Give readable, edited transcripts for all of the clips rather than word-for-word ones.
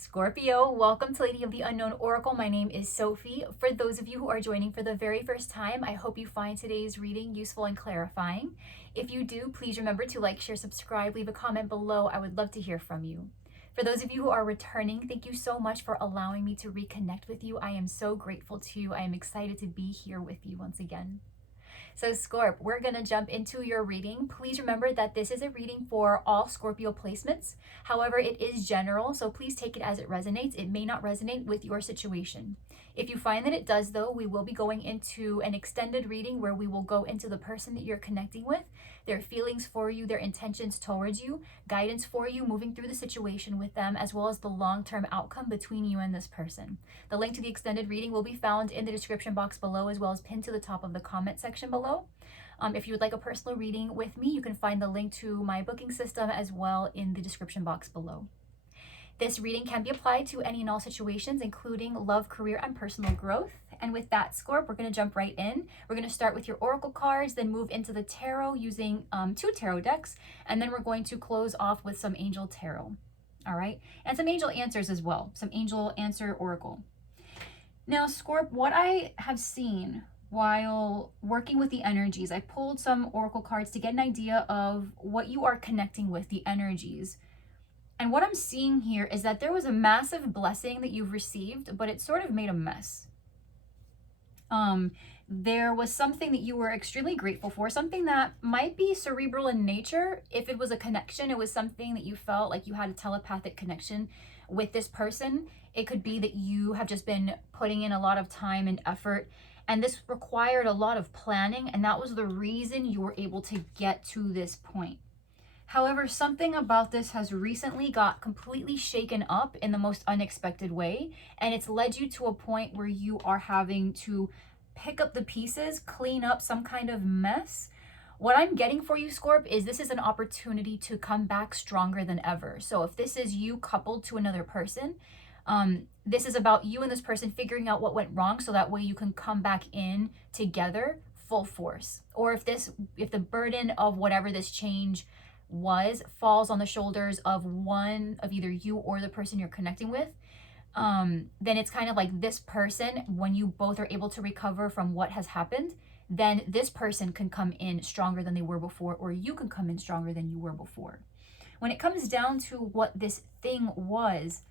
Scorpio, welcome to Lady of the Unknown Oracle. My name is Sophie. For those of you who are joining for the very first time, I hope you find today's reading useful and clarifying. If you do, please remember to like, share, subscribe, leave a comment below. I would love to hear from you. For those of you who are returning, thank you so much for allowing me to reconnect with you. I am so grateful to you. I am excited to be here with you once again. So Scorp, we're going to jump into your reading. Please remember that this is a reading for all Scorpio placements. However, it is general, so please take it as it resonates. It may not resonate with your situation. If you find that it does, though, we will be going into an extended reading where we will go into the person that you're connecting with, their feelings for you, their intentions towards you, guidance for you, moving through the situation with them, as well as the long-term outcome between you and this person. The link to the extended reading will be found in the description box below, as well as pinned to the top of the comment section below. If you would like a personal reading with me, you can find the link to my booking system as well in the description box below. This reading can be applied to any and all situations, including love, career, and personal growth. And with that, Scorp, we're going to jump right in. We're going to start with your oracle cards, then move into the tarot using 2 tarot decks, and then we're going to close off with some angel tarot. All right, and some angel answers as well, some angel answer oracle. Now, Scorp, what I have seen while working with the energies, I pulled some oracle cards to get an idea of what you are connecting with, the energies. And what I'm seeing here is that there was a massive blessing that you've received, but it sort of made a mess. There was something that you were extremely grateful for, something that might be cerebral in nature. If it was a connection, it was something that you felt like you had a telepathic connection with this person. It could be that you have just been putting in a lot of time and effort, and this required a lot of planning, and that was the reason you were able to get to this point. However, something about this has recently got completely shaken up in the most unexpected way, and it's led you to a point where you are having to pick up the pieces, clean up some kind of mess. What I'm getting for you, Scorp, is this is an opportunity to come back stronger than ever. So if this is you coupled to another person, this is about you and this person figuring out what went wrong so that way you can come back in together full force. Or if the burden of whatever this change falls on the shoulders of one of either you or the person you're connecting with, then it's kind of like this person, when you both are able to recover from what has happened, then this person can come in stronger than they were before, or you can come in stronger than you were before. When it comes down to what this thing was,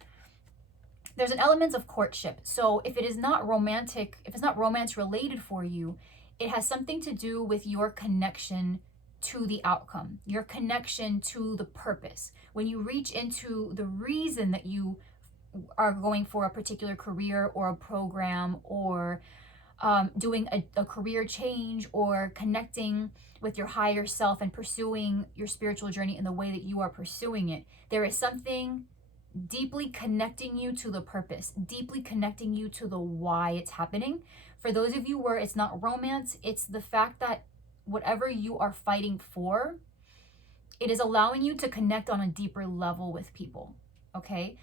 there's an element of courtship. So if it is not romantic, if it's not romance related for you, it has something to do with your connection to the outcome, your connection to the purpose. When you reach into the reason that you are going for a particular career or a program, or doing a career change, or connecting with your higher self and pursuing your spiritual journey in the way that you are pursuing it, there is something deeply connecting you to the purpose, deeply connecting you to the why it's happening. For those of you where it's not romance, it's the fact that whatever you are fighting for, it is allowing you to connect on a deeper level with people. Okay,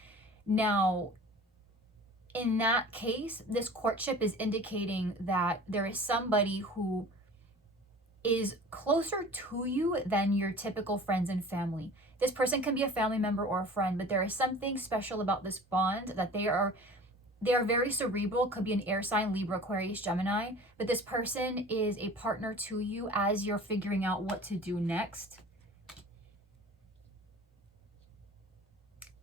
now in that case, this courtship is indicating that there is somebody who is closer to you than your typical friends and family. This person can be a family member or a friend, but there is something special about this bond, that they are very cerebral, could be an air sign, Libra, Aquarius, Gemini, but this person is a partner to you as you're figuring out what to do next.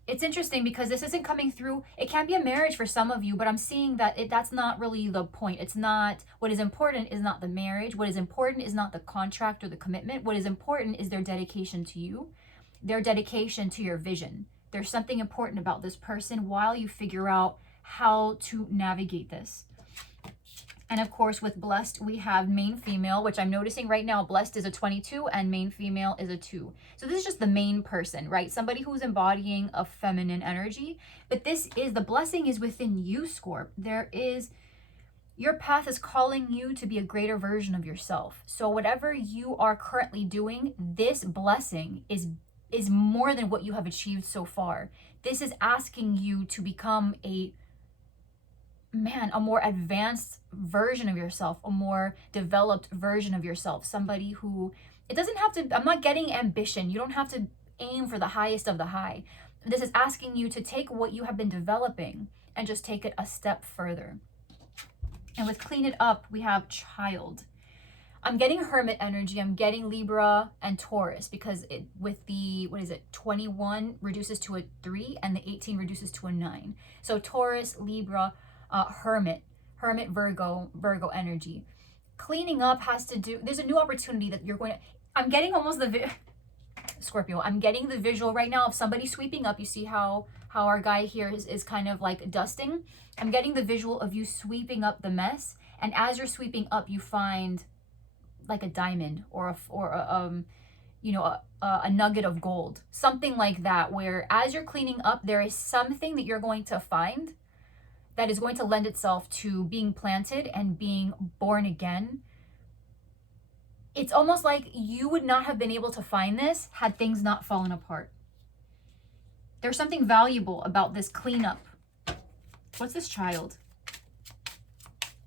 It's interesting because this isn't coming through. It can be a marriage for some of you, but I'm seeing that that's not really the point. It's not, what is important is not the marriage. What is important is not the contract or the commitment. What is important is their dedication to you, their dedication to your vision. There's something important about this person while you figure out how to navigate this. And of course, with blessed, we have main female, which I'm noticing right now, blessed is a 22 and main female is a 2. So this is just the main person, right? Somebody who's embodying a feminine energy. But this is, the blessing is within you, Scorp. Your path is calling you to be a greater version of yourself. So whatever you are currently doing, this blessing is more than what you have achieved so far. This is asking you to become a more advanced version of yourself, a more developed version of yourself, somebody who, it doesn't have to, I'm not getting ambition. You don't have to aim for the highest of the high. This is asking you to take what you have been developing and just take it a step further. And with clean it up, we have child. I'm getting hermit energy. I'm getting Libra and Taurus because it, with the, 21 reduces to a 3 and the 18 reduces to a 9. So Taurus, Libra, hermit, Virgo energy. Cleaning up has to do, there's a new opportunity that you're going to, I'm getting almost Scorpio, I'm getting the visual right now of somebody sweeping up. You see how our guy here is kind of like dusting. I'm getting the visual of you sweeping up the mess. And as you're sweeping up, you find like a diamond or a nugget of gold, something like that, where as you're cleaning up, there is something that you're going to find that is going to lend itself to being planted and being born again. It's almost like you would not have been able to find this had things not fallen apart. There's something valuable about this cleanup. What's this child?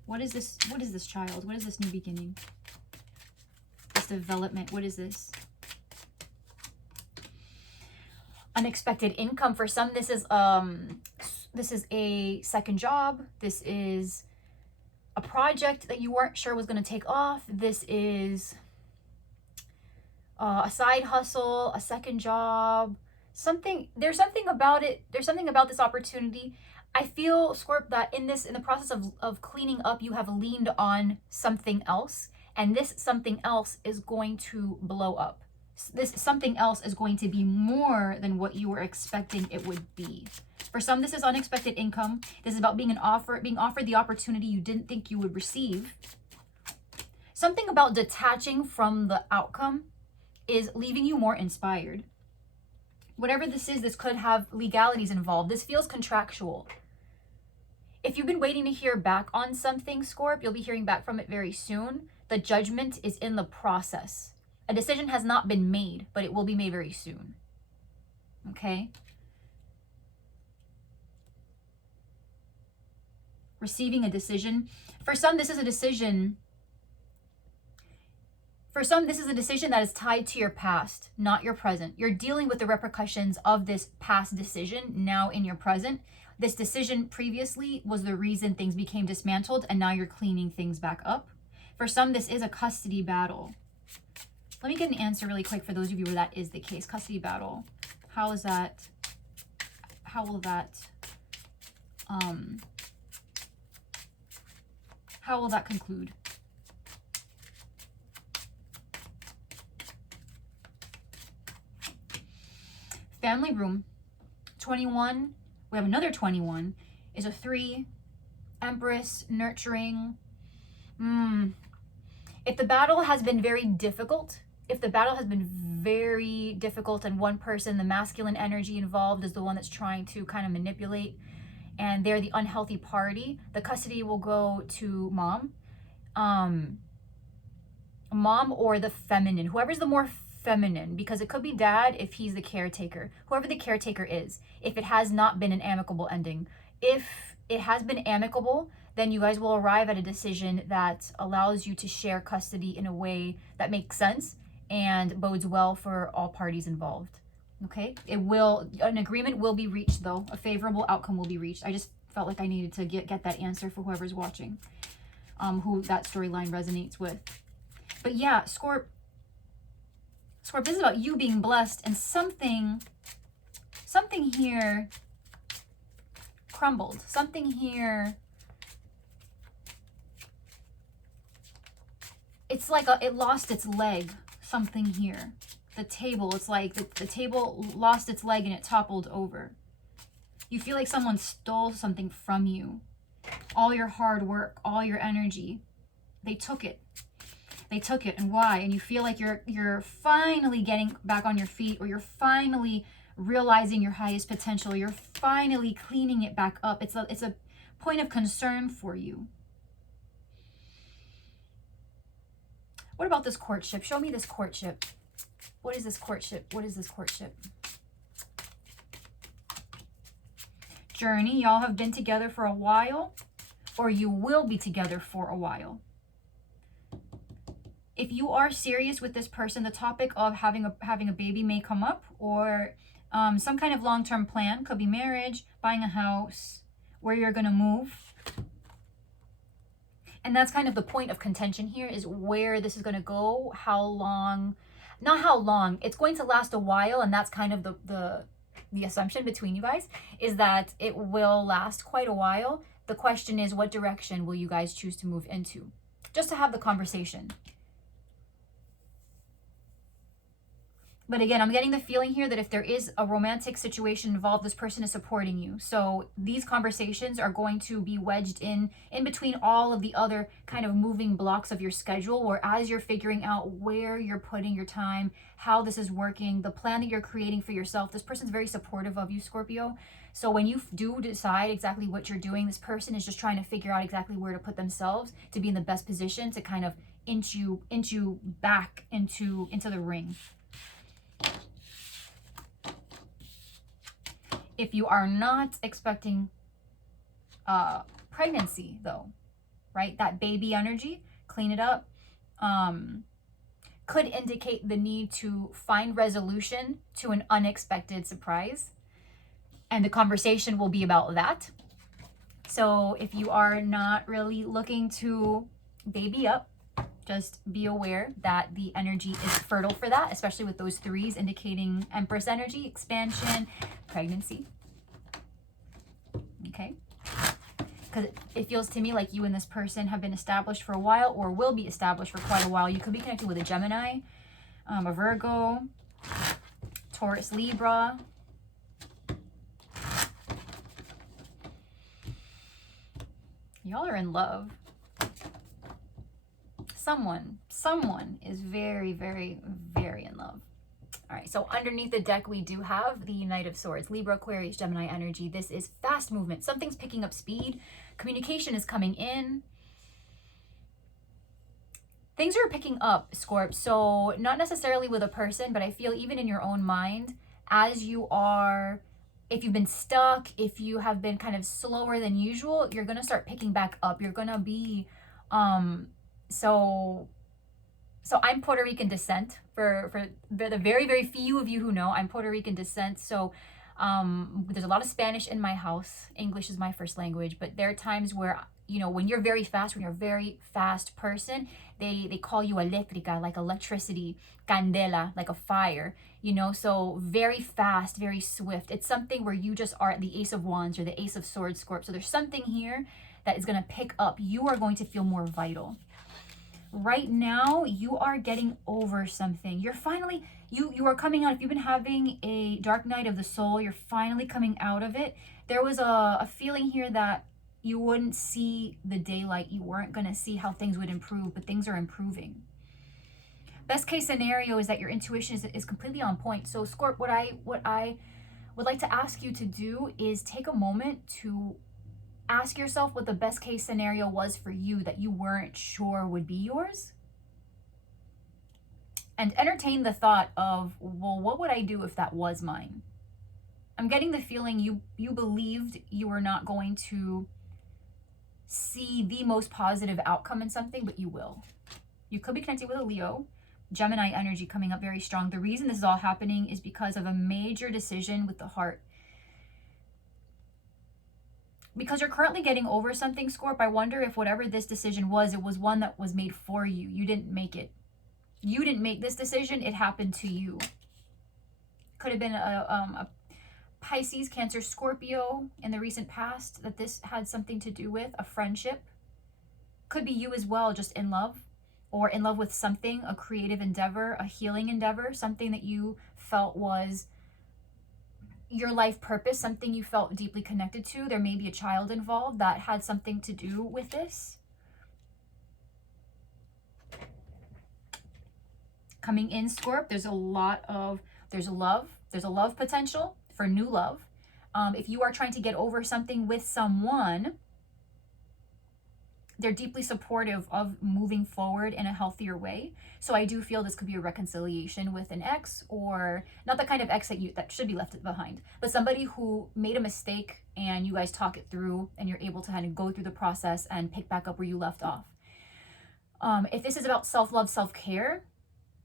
What is this? What is this child? What is this new beginning? This development. What is this? Unexpected income. For some, this is a second job. This is a project that you weren't sure was going to take off. This is a side hustle, a second job, something. There's something about it. There's something about this opportunity. I feel, Scorp, that in the process of cleaning up, you have leaned on something else, and this something else is going to blow up. This something else is going to be more than what you were expecting it would be. For some, this is unexpected income. This is about being offered the opportunity you didn't think you would receive. Something about detaching from the outcome is leaving you more inspired. Whatever this is, this could have legalities involved. This feels contractual. If you've been waiting to hear back on something, Scorp, you'll be hearing back from it very soon. The judgment is in the process. A decision has not been made, but it will be made very soon. Okay? Receiving a decision. For some, this is a decision. For some, this is a decision that is tied to your past, not your present. You're dealing with the repercussions of this past decision now in your present. This decision previously was the reason things became dismantled, and now you're cleaning things back up. For some, this is a custody battle. Let me get an answer really quick for those of you where that is the case. Custody battle. How will that conclude? Family room. 21. We have another 21. Is a 3. Empress. Nurturing. If the battle has been very difficult, and one person, the masculine energy involved, is the one that's trying to kind of manipulate, and they're the unhealthy party, the custody will go to mom. Mom or the feminine, whoever's the more feminine, because it could be dad if he's the caretaker, whoever the caretaker is, if it has not been an amicable ending. If it has been amicable, then you guys will arrive at a decision that allows you to share custody in a way that makes sense and bodes well for all parties involved. Okay? An agreement will be reached though. A favorable outcome will be reached. I just felt like I needed to get that answer for whoever's watching, who that storyline resonates with. But yeah, Scorp, this is about you being blessed, and something here crumbled. Something here, it's like it lost its leg. Something here. The table, it's like the table lost its leg and it toppled over. You feel like someone stole something from you. All your hard work, all your energy. They took it. And why? And you feel like you're finally getting back on your feet, or you're finally realizing your highest potential. You're finally cleaning it back up. It's a point of concern for you. What about this courtship? Show me this courtship. What is this courtship? Journey. Y'all have been together for a while, or you will be together for a while. If you are serious with this person, the topic of having a baby may come up, or Some kind of long-term plan, could be marriage, buying a house, where you're going to move. And that's kind of the point of contention here, is where this is going to go, how long, not how long, it's going to last a while. And that's kind of the assumption between you guys, is that it will last quite a while. The question is, what direction will you guys choose to move into? Just to have the conversation. But again, I'm getting the feeling here that if there is a romantic situation involved, this person is supporting you. So these conversations are going to be wedged in between all of the other kind of moving blocks of your schedule, or as you're figuring out where you're putting your time, how this is working, the plan that you're creating for yourself. This person's very supportive of you, Scorpio. So when you do decide exactly what you're doing, this person is just trying to figure out exactly where to put themselves to be in the best position to kind of inch you back into the ring. If you are not expecting pregnancy though, right? That baby energy, clean it up, could indicate the need to find resolution to an unexpected surprise. And the conversation will be about that. So if you are not really looking to baby up, just be aware that the energy is fertile for that, especially with those threes indicating Empress energy, expansion, pregnancy. Okay? Because it feels to me like you and this person have been established for a while, or will be established for quite a while. You could be connected with a Gemini, a Virgo, Taurus, Libra. Y'all are in love. Someone is very, very, very in love. All right, so underneath the deck, we do have the Knight of Swords, Libra, Aquarius, Gemini energy. This is fast movement. Something's picking up speed. Communication is coming in. Things are picking up, Scorp. So not necessarily with a person, but I feel even in your own mind, as you are, if you've been stuck, if you have been kind of slower than usual, you're going to start picking back up. You're going to be, so I'm Puerto Rican descent. For the very, very few of you who know, I'm Puerto Rican descent. So there's a lot of Spanish in my house. English is my first language. But there are times where, you know, when you're very fast, when you're a very fast person, they call you eléctrica, like electricity, candela, like a fire, you know, so very fast, very swift. It's something where you just are the Ace of Wands or the Ace of Swords, Scorp. So there's something here that is going to pick up. You are going to feel more vital. Right now, you are getting over something. You're finally, you are coming out. If you've been having a dark night of the soul, you're finally coming out of it. There was a feeling here that you wouldn't see the daylight. You weren't going to see how things would improve, but things are improving. Best case scenario is that your intuition is completely on point. So Scorp, what I would like to ask you to do is take a moment to ask yourself what the best case scenario was for you that you weren't sure would be yours. And entertain the thought of, well, what would I do if that was mine? I'm getting the feeling you believed you were not going to see the most positive outcome in something, but you will. You could be connected with a Leo. Gemini energy coming up very strong. The reason this is all happening is because of a major decision with the heart. Because you're currently getting over something, Scorp, I wonder if whatever this decision was, it was one that was made for you. You didn't make it. You didn't make this decision. It happened to you. Could have been a Pisces, Cancer, Scorpio in the recent past that this had something to do with. A friendship. Could be you as well, just in love. Or in love with something, a creative endeavor, a healing endeavor, something that you felt was your life purpose, something you felt deeply connected to. There may be a child involved that had something to do with this. Coming in, Scorp, there's a love potential for new love. If you are trying to get over something with someone, they're deeply supportive of moving forward in a healthier way. So I do feel this could be a reconciliation with an ex, or not the kind of ex that should be left behind, but somebody who made a mistake and you guys talk it through and you're able to kind of go through the process and pick back up where you left off. If this is about self-love, self-care,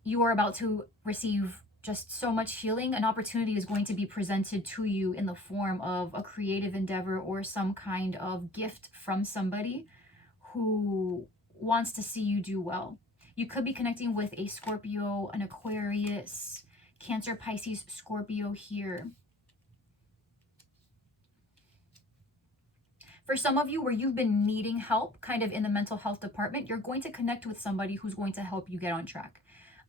you are about to receive just so much healing. An opportunity is going to be presented to you in the form of a creative endeavor or some kind of gift from somebody who wants to see you do well. You could be connecting with a Scorpio, an Aquarius, Cancer, Pisces, Scorpio here. For some of you where you've been needing help kind of in the mental health department, you're going to connect with somebody who's going to help you get on track.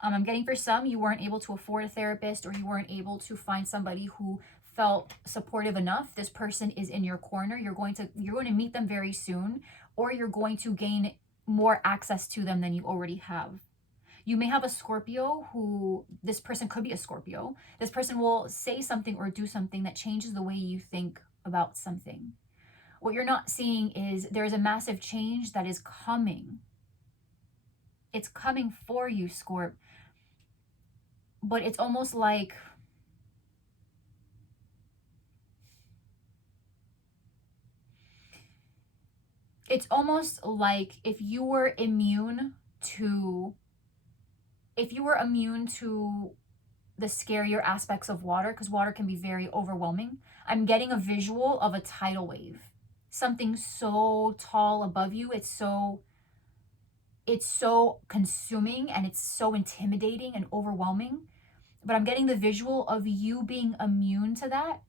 I'm getting for some, you weren't able to afford a therapist, or you weren't able to find somebody who felt supportive enough. This person is in your corner. You're going to meet them very soon, or you're going to gain more access to them than you already have. You may have a Scorpio who, this person could be a Scorpio. This person will say something or do something that changes the way you think about something. What you're not seeing is there's a massive change that is coming. It's coming for you, Scorp. But it's almost like if you were immune to the scarier aspects of water, because water can be very overwhelming. I'm getting a visual of a tidal wave. Something so tall above you. It's so consuming and it's so intimidating and overwhelming. But I'm getting the visual of you being immune to that,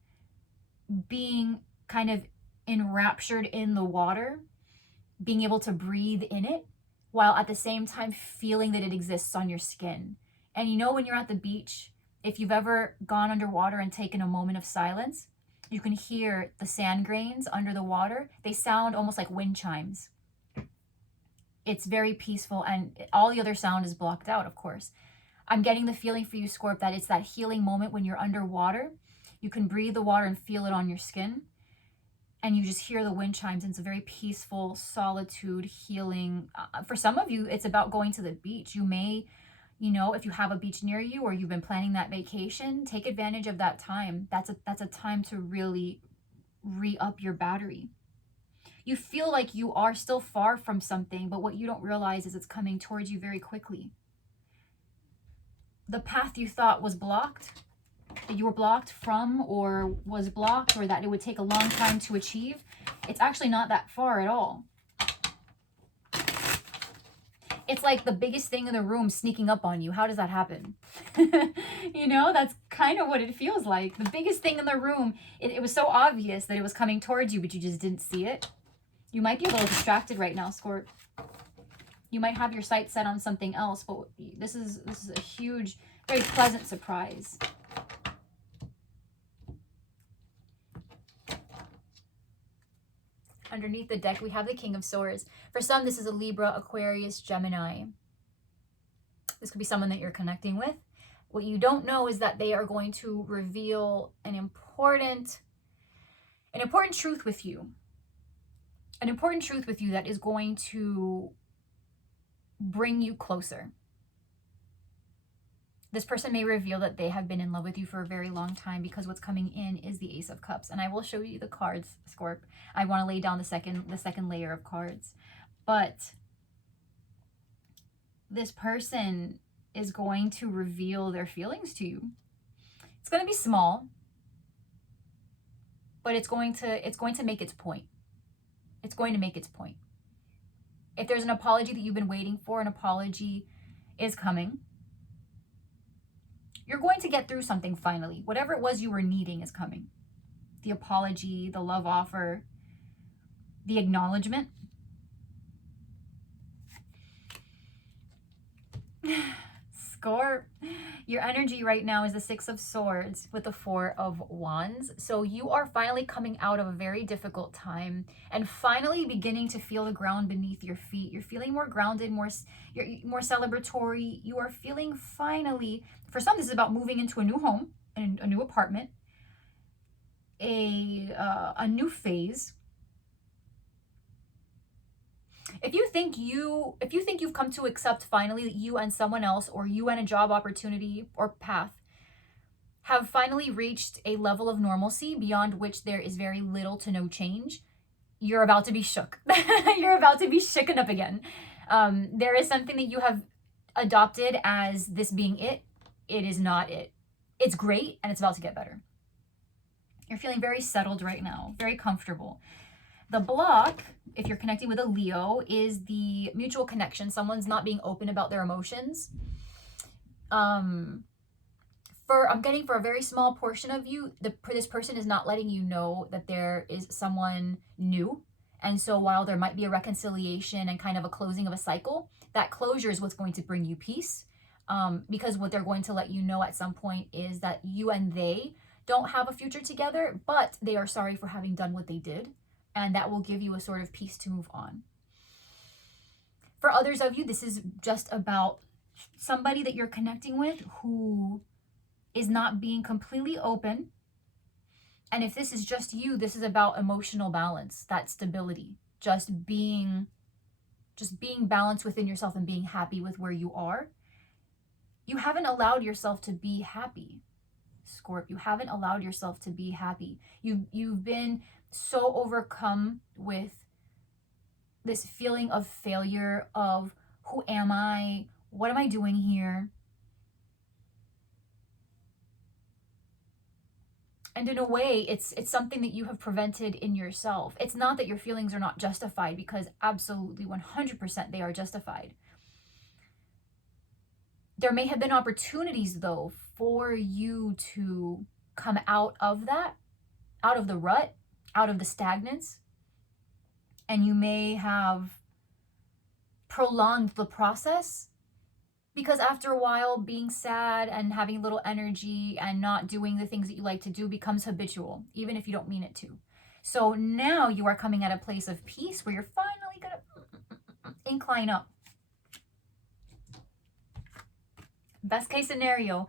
being kind of enraptured in the water, being able to breathe in it, while at the same time feeling that it exists on your skin. And you know, when you're at the beach, if you've ever gone underwater and taken a moment of silence, you can hear the sand grains under the water. They sound almost like wind chimes. It's very peaceful, and all the other sound is blocked out, of course. I'm getting the feeling for you, Scorp, that it's that healing moment when you're underwater. You can breathe the water and feel it on your skin. And you just hear the wind chimes, and it's a very peaceful, solitude, healing. For some of you, it's about going to the beach. You may, if you have a beach near you or you've been planning that vacation, take advantage of that time. That's a time to really re-up your battery. You feel like you are still far from something, but what you don't realize is it's coming towards you very quickly. The path you thought was blocked, that you were blocked from, or was blocked, or that it would take a long time to achieve, it's actually not that far at all. It's like the biggest thing in the room sneaking up on you. How does that happen? That's kind of what it feels like. The biggest thing in the room, it was so obvious that it was coming towards you, but you just didn't see it. You might be a little distracted right now, Scorp. You might have your sights set on something else, but this is a huge, very pleasant surprise. Underneath the deck, we have the King of Swords. For some, this is a Libra, Aquarius, Gemini. This could be someone that you're connecting with. What you don't know is that they are going to reveal an important truth with you. An important truth with you that is going to bring you closer. This person may reveal that they have been in love with you for a very long time, because what's coming in is the Ace of Cups. And I will show you the cards, Scorp. I want to lay down the second layer of cards. But this person is going to reveal their feelings to you. It's going to be small, but it's going to make its point. It's going to make its point. If there's an apology that you've been waiting for, an apology is coming. You're going to get through something finally. Whatever it was you were needing is coming. The apology, the love offer, the acknowledgement. Scorp, your energy right now is the Six of Swords with the Four of Wands. So you are finally coming out of a very difficult time and finally beginning to feel the ground beneath your feet. You're feeling more grounded, more celebratory. You are feeling finally, for some, this is about moving into a new home and a new apartment, a new phase. If you think you've come to accept finally that you and someone else, or you and a job opportunity or path, have finally reached a level of normalcy beyond which there is very little to no change, you're about to be shook. You're about to be shooken up again. There is something that you have adopted as this being it. It is not it. It's great, and it's about to get better. You're feeling very settled right now, very comfortable. The block, if you're connecting with a Leo, is the mutual connection. Someone's not being open about their emotions. I'm getting for a very small portion of you, this person is not letting you know that there is someone new. And so while there might be a reconciliation and kind of a closing of a cycle, that closure is what's going to bring you peace. Because what they're going to let you know at some point is that you and they don't have a future together, but they are sorry for having done what they did. And that will give you a sort of peace to move on. For others of you, this is just about somebody that you're connecting with who is not being completely open. And if this is just you, this is about emotional balance, that stability, just being balanced within yourself and being happy with where you are. You haven't allowed yourself to be happy, Scorp. You haven't allowed yourself to be happy. You've been so overcome with this feeling of failure, of who am I? What am I doing here? And in a way, it's something that you have prevented in yourself. It's not that your feelings are not justified, because absolutely 100% they are justified. There may have been opportunities, though, for you to come out of that, out of the rut, out of the stagnance. And you may have prolonged the process, because after a while, being sad and having little energy and not doing the things that you like to do becomes habitual, even if you don't mean it to. So now you are coming at a place of peace where you're finally going to incline up. Best case scenario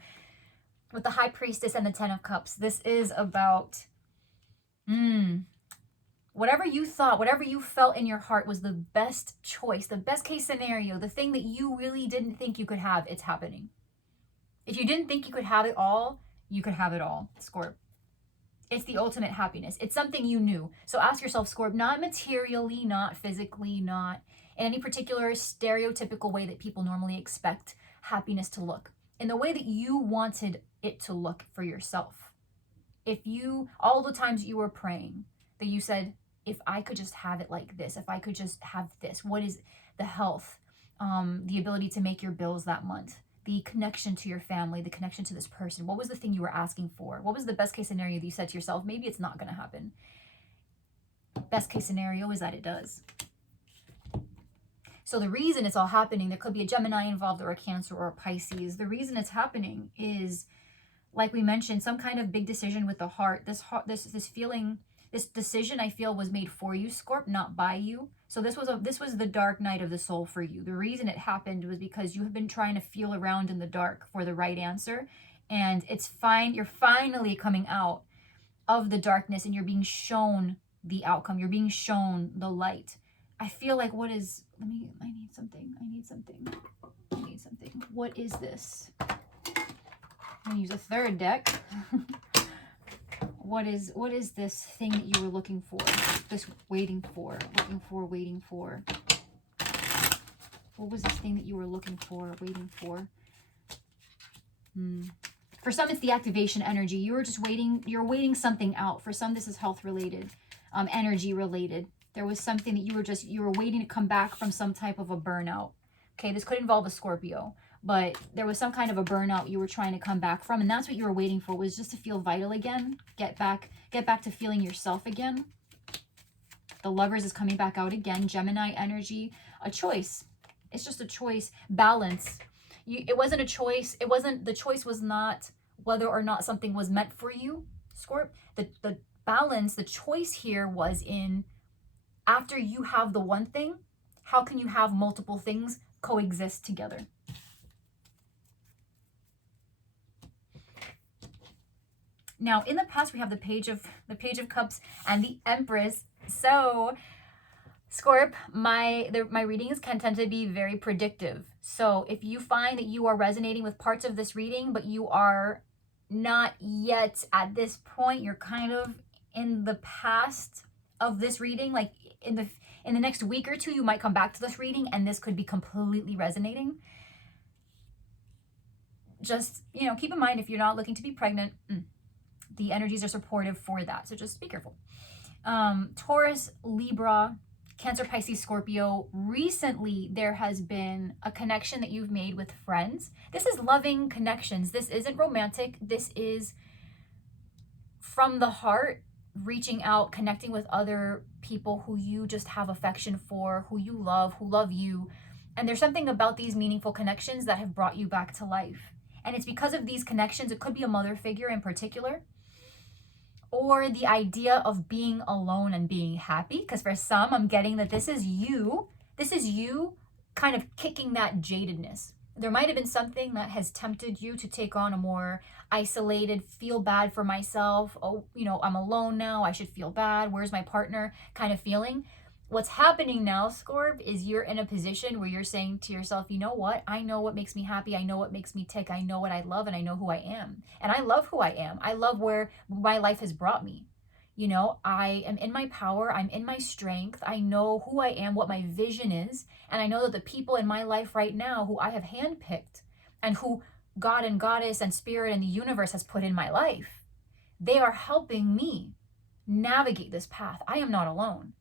with the High Priestess and the Ten of Cups, this is about whatever you thought, whatever you felt in your heart was the best choice, the best case scenario, the thing that you really didn't think you could have, it's happening. If you didn't think you could have it all, you could have it all, Scorp. It's the ultimate happiness. It's something you knew. So ask yourself, Scorp, not materially, not physically, not in any particular stereotypical way that people normally expect happiness to look, in the way that you wanted it to look for yourself. If you, all the times you were praying, that you said, if I could just have it like this, if I could just have this, what is the health, the ability to make your bills that month, the connection to your family, the connection to this person, what was the thing you were asking for? What was the best case scenario that you said to yourself, maybe it's not going to happen? Best case scenario is that it does. So the reason it's all happening, there could be a Gemini involved or a Cancer or a Pisces. The reason it's happening is, like we mentioned, some kind of big decision with the heart. This feeling, this decision I feel was made for you, Scorp, not by you. So this was the dark night of the soul for you. The reason it happened was because you have been trying to feel around in the dark for the right answer, and it's fine. You're finally coming out of the darkness, and you're being shown the outcome. You're being shown the light. I feel like I need something. What is this? I'm gonna use a third deck. What is this thing that you were looking for? This waiting for. What was this thing that you were looking for, waiting for? For some, it's the activation energy. You were just waiting. You're waiting something out. For some, this is health related, energy related. There was something that you were waiting to come back from some type of a burnout. Okay, this could involve a Scorpio, but there was some kind of a burnout you were trying to come back from, and that's what you were waiting for, was just to feel vital again, get back to feeling yourself again. The Lovers is coming back out again. Gemini energy, a choice. It's just a choice. Balance. It wasn't a choice. The choice was not whether or not something was meant for you, Scorp. The balance, the choice here was in, after you have the one thing, how can you have multiple things coexist together? Now, in the past, we have the Page of Cups and the Empress. So, Scorp, my readings can tend to be very predictive. So, if you find that you are resonating with parts of this reading, but you are not yet at this point, you're kind of in the past of this reading, like in the next week or two, you might come back to this reading and this could be completely resonating. just, keep in mind, if you're not looking to be pregnant, the energies are supportive for that. So just be careful. Taurus, Libra, Cancer, Pisces, Scorpio. Recently, there has been a connection that you've made with friends. This is loving connections. This isn't romantic. This is from the heart, reaching out, connecting with other people who you just have affection for, who you love, who love you. And there's something about these meaningful connections that have brought you back to life. And it's because of these connections. It could be a mother figure in particular, or the idea of being alone and being happy. Because for some, I'm getting that this is you kind of kicking that jadedness. There might have been something that has tempted you to take on a more isolated, feel bad for myself. Oh, I'm alone now. I should feel bad. Where's my partner kind of feeling? What's happening now, Scorp, is you're in a position where you're saying to yourself, you know what? I know what makes me happy. I know what makes me tick. I know what I love, and I know who I am. And I love who I am. I love where my life has brought me. I am in my power. I'm in my strength. I know who I am, what my vision is. And I know that the people in my life right now who I have handpicked and who God and Goddess and Spirit and the universe has put in my life, they are helping me navigate this path. I am not alone.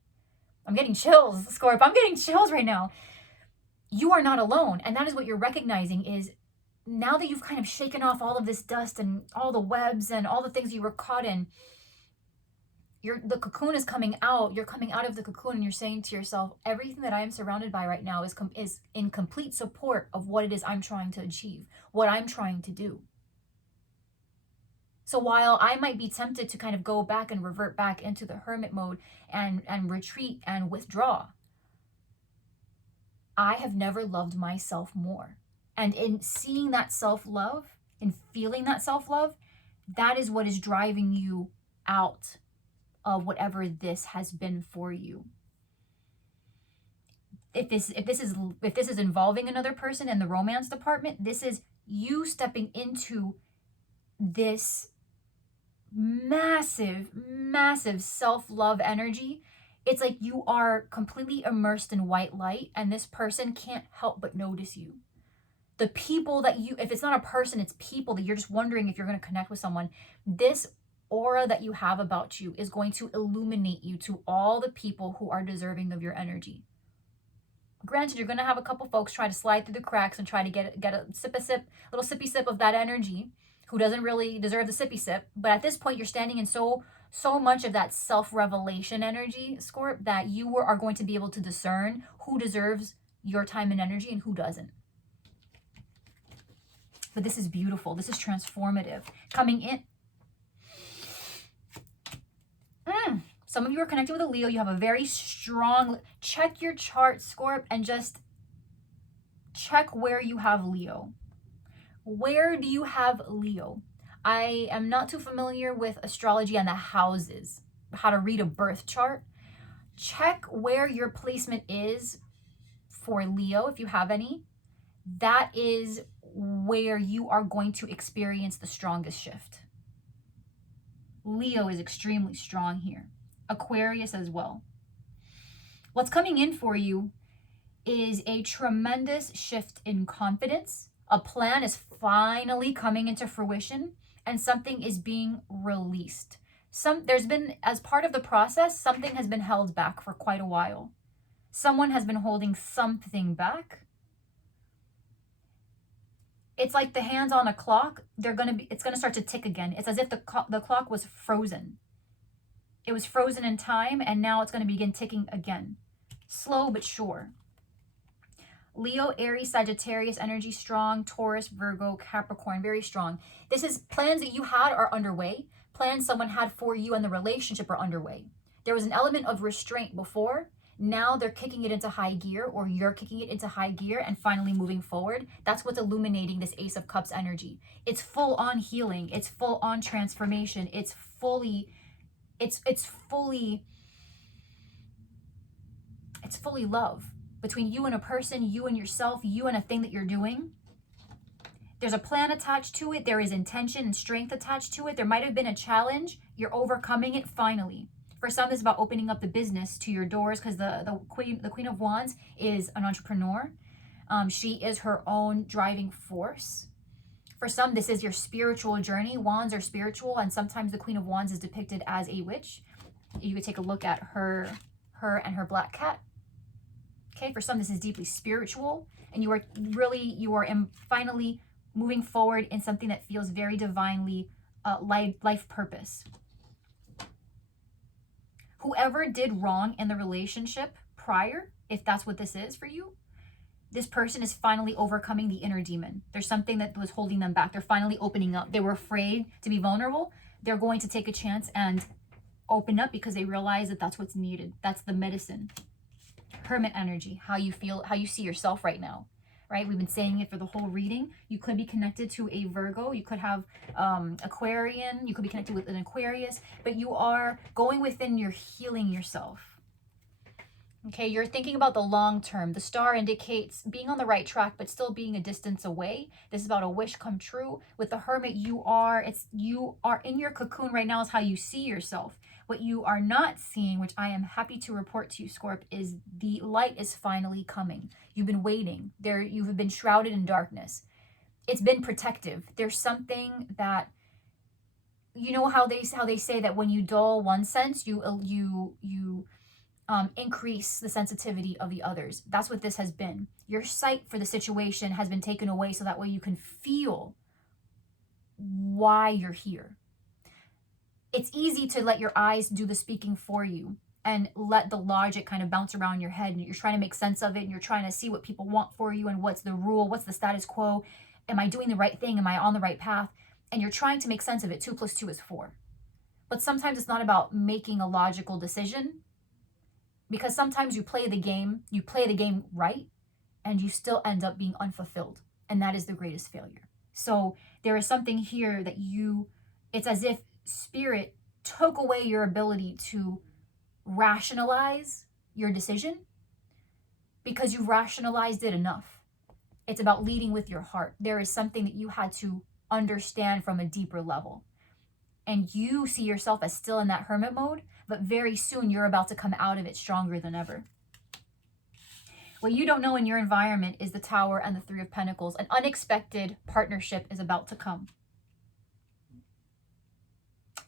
I'm getting chills, Scorp. I'm getting chills right now. You are not alone. And that is what you're recognizing is now that you've kind of shaken off all of this dust and all the webs and all the things you were caught in, the cocoon is coming out. You're coming out of the cocoon and you're saying to yourself, everything that I am surrounded by right now is in complete support of what it is I'm trying to achieve, what I'm trying to do. So while I might be tempted to kind of go back and revert back into the hermit mode and retreat and withdraw, I have never loved myself more. And in seeing that self-love, in feeling that self-love, that is what is driving you out of whatever this has been for you. If this is involving another person in the romance department, this is you stepping into this massive self-love energy. It's like you are completely immersed in white light, and this person can't help but notice you. The people that if it's not a person, it's people that you're just wondering if you're going to connect with someone. This aura that you have about you is going to illuminate you to all the people who are deserving of your energy. Granted, you're going to have a couple folks try to slide through the cracks and try to get a little sippy sip of that energy, who doesn't really deserve the sippy sip. But at this point, you're standing in so much of that self-revelation energy, Scorp, that you are going to be able to discern who deserves your time and energy and who doesn't. But this is beautiful. This is transformative. Coming in. Some of you are connected with a Leo. You have a very strong... Check your chart, Scorp, and just check where you have Leo. Where do you have Leo? I am not too familiar with astrology and the houses, how to read a birth chart. Check where your placement is for Leo, if you have any. That is where you are going to experience the strongest shift. Leo is extremely strong here. Aquarius as well. What's coming in for you is a tremendous shift in confidence. A plan is finally coming into fruition and something is being released. There's been, as part of the process, something has been held back for quite a while. Someone has been holding something back. It's like the hands on a clock. It's gonna start to tick again. It's as if the clock was frozen. It was frozen in time, and now it's going to begin ticking again. Slow but sure. Leo, Aries, Sagittarius, energy strong. Taurus, Virgo, Capricorn, very strong. This is plans that you had are underway. Plans someone had for you and the relationship are underway. There was an element of restraint before. Now they're kicking it into high gear, or you're kicking it into high gear and finally moving forward. That's what's illuminating this Ace of Cups energy. It's full on healing. It's full on transformation. It's fully love between you and a person, you and yourself, you and a thing that you're doing. There's a plan attached to it. There is intention and strength attached to it. There might have been a challenge. You're overcoming it finally. For some, it's about opening up the business to your doors, because the Queen of Wands is an entrepreneur. She is her own driving force. For some, this is your spiritual journey. Wands are spiritual, and sometimes the Queen of Wands is depicted as a witch. You could take a look at her and her black cat. Okay, for some, this is deeply spiritual, and you are finally moving forward in something that feels very divinely life purpose. Whoever did wrong in the relationship prior, if that's what this is for you, this person is finally overcoming the inner demon. There's something that was holding them back. They're finally opening up. They were afraid to be vulnerable. They're going to take a chance and open up because they realize that that's what's needed. That's the medicine. Hermit energy, how you feel, how you see yourself right now, right? We've been saying it for the whole reading. You could be connected to a Virgo. You could have Aquarian. You could be connected with an Aquarius, but you are going within, you're healing yourself. Okay, you're thinking about the long term. The star indicates being on the right track, but still being a distance away. This is about a wish come true. With the Hermit, you are in your cocoon right now is how you see yourself. What you are not seeing, which I am happy to report to you, Scorp, is the light is finally coming. You've been waiting. You've been shrouded in darkness. It's been protective. There's something that, you know how they say that when you dull one sense, you increase the sensitivity of the others. That's what this has been. Your sight for the situation has been taken away so that way you can feel why you're here. It's easy to let your eyes do the speaking for you and let the logic kind of bounce around your head, and you're trying to make sense of it, and you're trying to see what people want for you and what's the rule, what's the status quo, am I doing the right thing, am I on the right path, and you're trying to make sense of it. 2 + 2 is 4. But sometimes it's not about making a logical decision, because sometimes you play the game right, and you still end up being unfulfilled. And that is the greatest failure. So there is something here that it's as if Spirit took away your ability to rationalize your decision because you've rationalized it enough. It's about leading with your heart. There is something that you had to understand from a deeper level. And you see yourself as still in that hermit mode, but very soon you're about to come out of it stronger than ever. What you don't know in your environment is the Tower and the 3 of Pentacles. An unexpected partnership is about to come.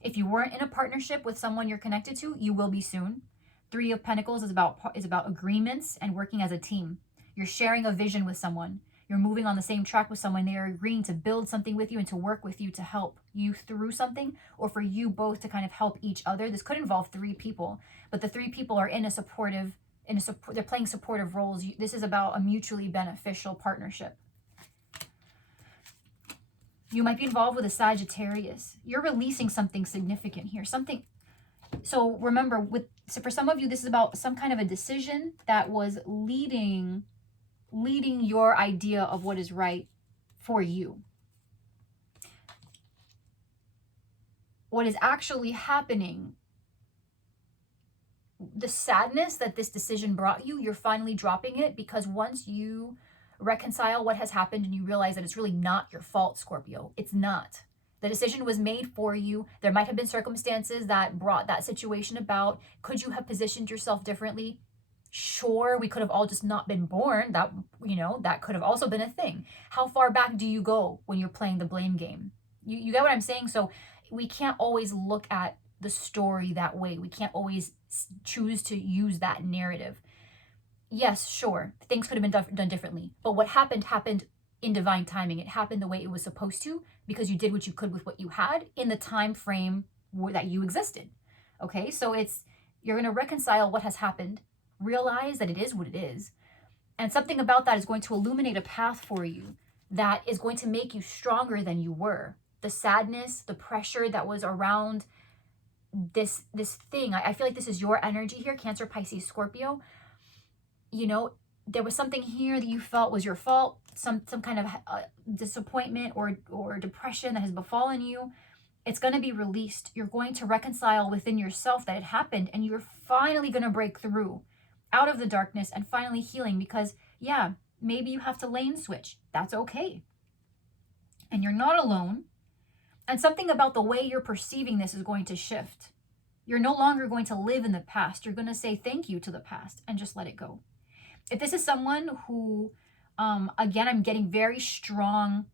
If you weren't in a partnership with someone you're connected to, you will be soon. 3 of Pentacles is about agreements and working as a team. You're sharing a vision with someone. You're moving on the same track with someone. They are agreeing to build something with you and to work with you to help you through something, or for you both to kind of help each other. This could involve 3 people, but the 3 people are they're playing supportive roles. This is about a mutually beneficial partnership. You might be involved with a Sagittarius. You're releasing something significant here. So remember, for some of you, this is about some kind of a decision that was leading your idea of what is right for you. What is actually happening, the sadness that this decision brought you, you're finally dropping it, because once you reconcile what has happened and you realize that it's really not your fault, Scorpio. It's not. The decision was made for you. There might have been circumstances that brought that situation about. Could you have positioned yourself differently? Sure, we could have all just not been born. That could have also been a thing. How far back do you go when you're playing the blame game? You get what I'm saying? So we can't always look at the story that way. We can't always choose to use that narrative. Yes, sure, things could have been done differently. But what happened in divine timing. It happened the way it was supposed to, because you did what you could with what you had in the time frame that you existed. Okay, so you're going to reconcile what has happened, realize that it is what it is, and something about that is going to illuminate a path for you that is going to make you stronger than you were. The sadness, the pressure that was around this thing, I feel like this is your energy here, Cancer, Pisces, Scorpio. There was something here that you felt was your fault, some kind of disappointment or depression that has befallen you. It's going to be released. You're going to reconcile within yourself that it happened, and you're finally going to break through out of the darkness and finally healing, because maybe you have to lane switch. That's okay. And you're not alone. And something about the way you're perceiving this is going to shift. You're no longer going to live in the past. You're going to say thank you to the past and just let it go. If this is someone who, again, I'm getting very strong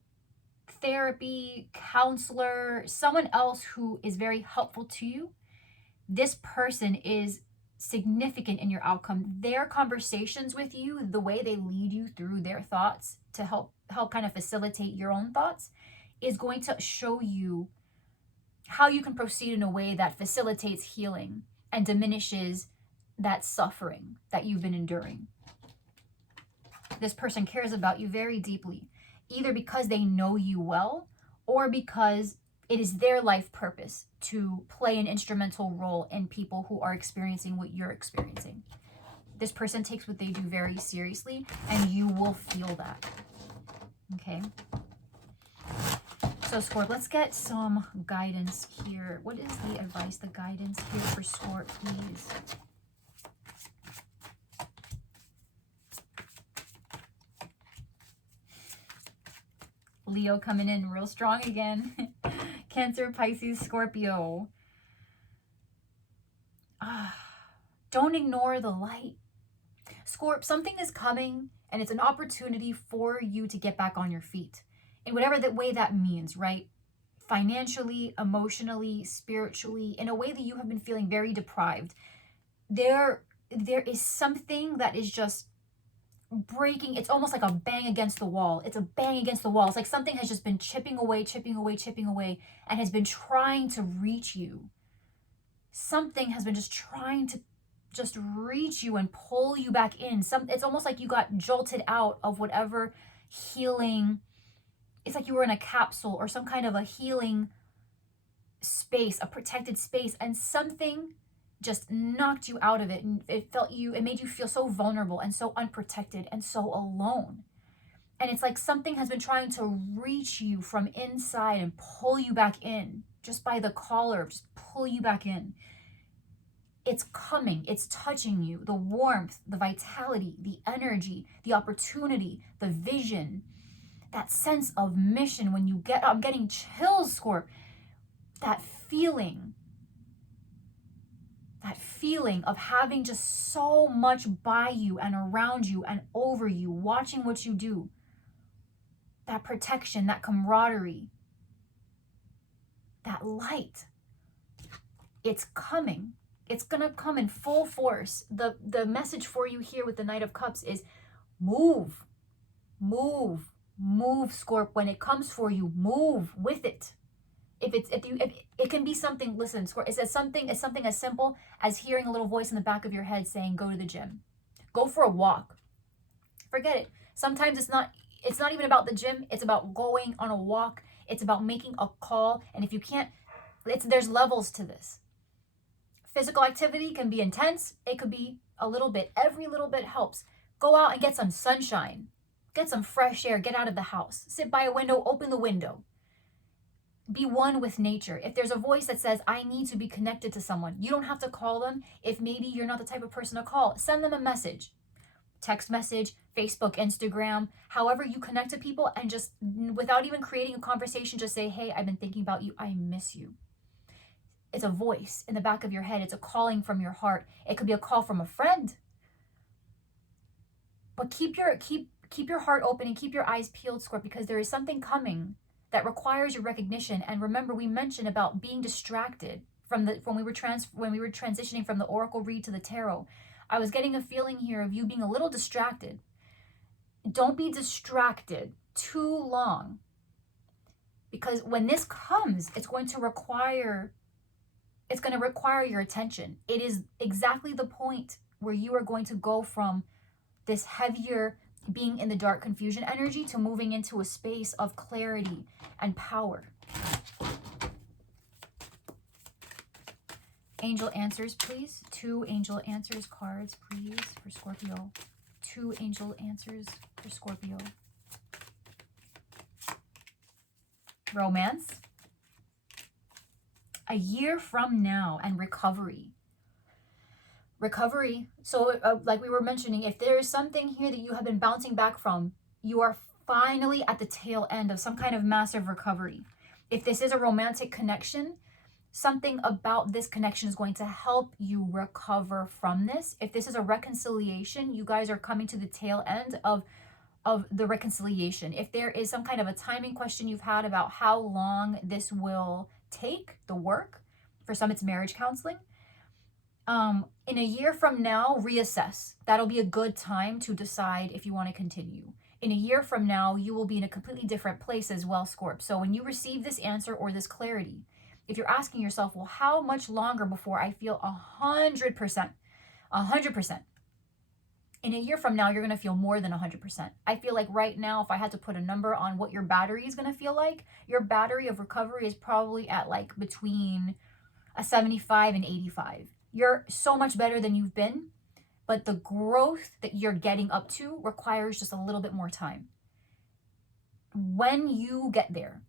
therapy, counselor, someone else who is very helpful to you, this person is significant in your outcome. Their conversations with you, the way they lead you through their thoughts to help kind of facilitate your own thoughts, is going to show you how you can proceed in a way that facilitates healing and diminishes that suffering that you've been enduring. This person cares about you very deeply, either because they know you well or because it is their life purpose to play an instrumental role in people who are experiencing what you're experiencing. This person takes what they do very seriously, and you will feel that. Okay? So, Scorp, let's get some guidance here. What is the advice, the guidance here for Scorp, please? Leo coming in real strong again. Cancer, Pisces, Scorpio. Don't ignore the light. Scorp, something is coming, and it's an opportunity for you to get back on your feet. In whatever that way that means, right? Financially, emotionally, spiritually, in a way that you have been feeling very deprived. There is something that is just breaking. It's almost like a bang against the wall. It's a bang against the wall. It's like something has just been chipping away, and has been trying to reach you. Something has been just trying to just reach you and pull you back in. It's almost like you got jolted out of whatever healing. It's like you were in a capsule or some kind of a healing space, a protected space, and something just knocked you out of it, and it made you feel so vulnerable and so unprotected and so alone. And it's like something has been trying to reach you from inside and pull you back in, just by the collar, just pull you back in. It's coming, it's touching you, the warmth, the vitality, the energy, the opportunity, the vision, that sense of mission. When you get, I'm getting chills, Scorp, that feeling of having just so much by you and around you and over you, watching what you do, that protection, that camaraderie, that light. It's coming. It's gonna come in full force. The message for you here with the Knight of Cups is move, Scorp. When it comes for you, move with it. If it can be something, listen, Scorp, it's something as simple as hearing a little voice in the back of your head saying, go to the gym, go for a walk. Forget it. Sometimes it's not even about the gym. It's about going on a walk. It's about making a call. And if you can't, there's levels to this. Physical activity can be intense. It could be a little bit. Every little bit helps. Go out and get some sunshine. Get some fresh air. Get out of the house. Sit by a window. Open the window. Be one with nature. If there's a voice that says, I need to be connected to someone, you don't have to call them. If maybe you're not the type of person to call, send them a message. Text message, Facebook, Instagram, however you connect to people, and just without even creating a conversation, just say, hey, I've been thinking about you. I miss you. It's a voice in the back of your head. It's a calling from your heart. It could be a call from a friend. But keep your heart open and keep your eyes peeled, Scorp, because there is something coming that requires your recognition. And remember, we mentioned about being distracted when we were transitioning from the oracle read to the tarot. I was getting a feeling here of you being a little distracted. Don't be distracted too long, because when this comes, it's going to require your attention. It is exactly the point where you are going to go from this heavier being in the dark confusion energy to moving into a space of clarity and power. Angel answers, please. 2 angel answers cards, please, for Scorpio. 2 angel answers for Scorpio. Romance. A year from now and recovery. So like we were mentioning, if there is something here that you have been bouncing back from, you are finally at the tail end of some kind of massive recovery. If this is a romantic connection, something about this connection is going to help you recover from this. If this is a reconciliation, you guys are coming to the tail end of of the reconciliation. If there is some kind of a timing question you've had about how long this will take, the work, for some it's marriage counseling, in a year from now, reassess. That'll be a good time to decide if you want to continue. In a year from now, you will be in a completely different place as well, Scorp. So when you receive this answer or this clarity, if you're asking yourself, well, how much longer before I feel 100%, 100%, in a year from now, you're going to feel more than 100%. I feel like right now, if I had to put a number on what your battery is going to feel like, your battery of recovery is probably at like between a 75 and 85. You're so much better than you've been, but the growth that you're getting up to requires just a little bit more time. When you get there,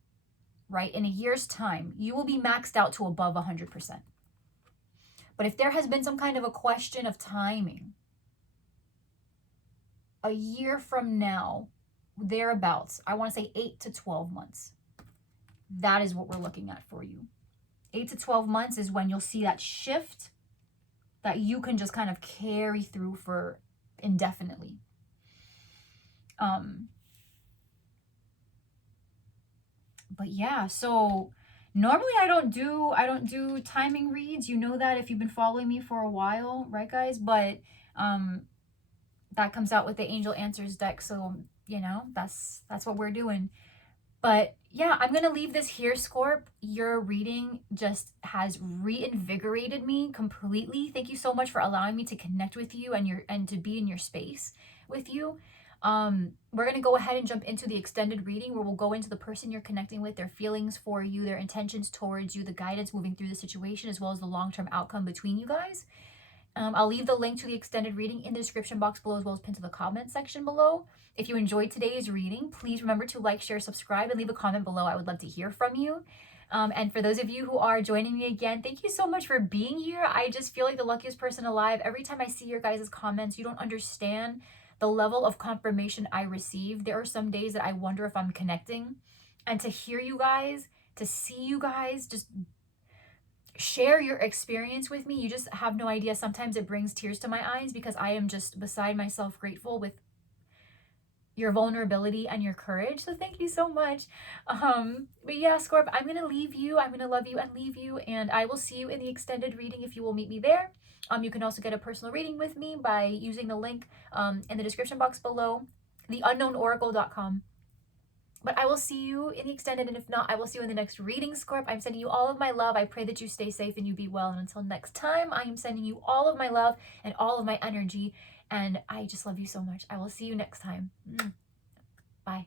right, in a year's time, you will be maxed out to above 100%. But if there has been some kind of a question of timing, a year from now, thereabouts, I want to say 8 to 12 months. That is what we're looking at for you. 8 to 12 months is when you'll see that shift that you can just kind of carry through for indefinitely. But yeah, so normally I don't do timing reads. You know that if you've been following me for a while, right guys? But that comes out with the Angel Answers deck, so you know, that's what we're doing. But yeah, I'm going to leave this here, Scorp. Your reading just has reinvigorated me completely. Thank you so much for allowing me to connect with you and to be in your space with you. We're going to go ahead and jump into the extended reading where we'll go into the person you're connecting with, their feelings for you, their intentions towards you, the guidance moving through the situation, as well as the long-term outcome between you guys. I'll leave the link to the extended reading in the description box below, as well as pinned to the comment section below. If you enjoyed today's reading, please remember to like, share, subscribe, and leave a comment below. I would love to hear from you. And for those of you who are joining me again, thank you so much for being here. I just feel like the luckiest person alive. Every time I see your guys' comments, you don't understand the level of confirmation I receive. There are some days that I wonder if I'm connecting. And to hear you guys, to see you guys, just share your experience with me, you just have no idea. Sometimes it brings tears to my eyes because I am just beside myself grateful with your vulnerability and your courage. So thank you so much. But yeah, Scorp, I'm gonna leave you. I'm gonna love you and leave you, and I will see you in the extended reading if you will meet me there. You can also get a personal reading with me by using the link in the description box below, theunknownoracle.com. But I will see you in the extended, and if not, I will see you in the next reading, Scorp. I'm sending you all of my love. I pray that you stay safe and you be well. And until next time, I am sending you all of my love and all of my energy. And I just love you so much. I will see you next time. Bye.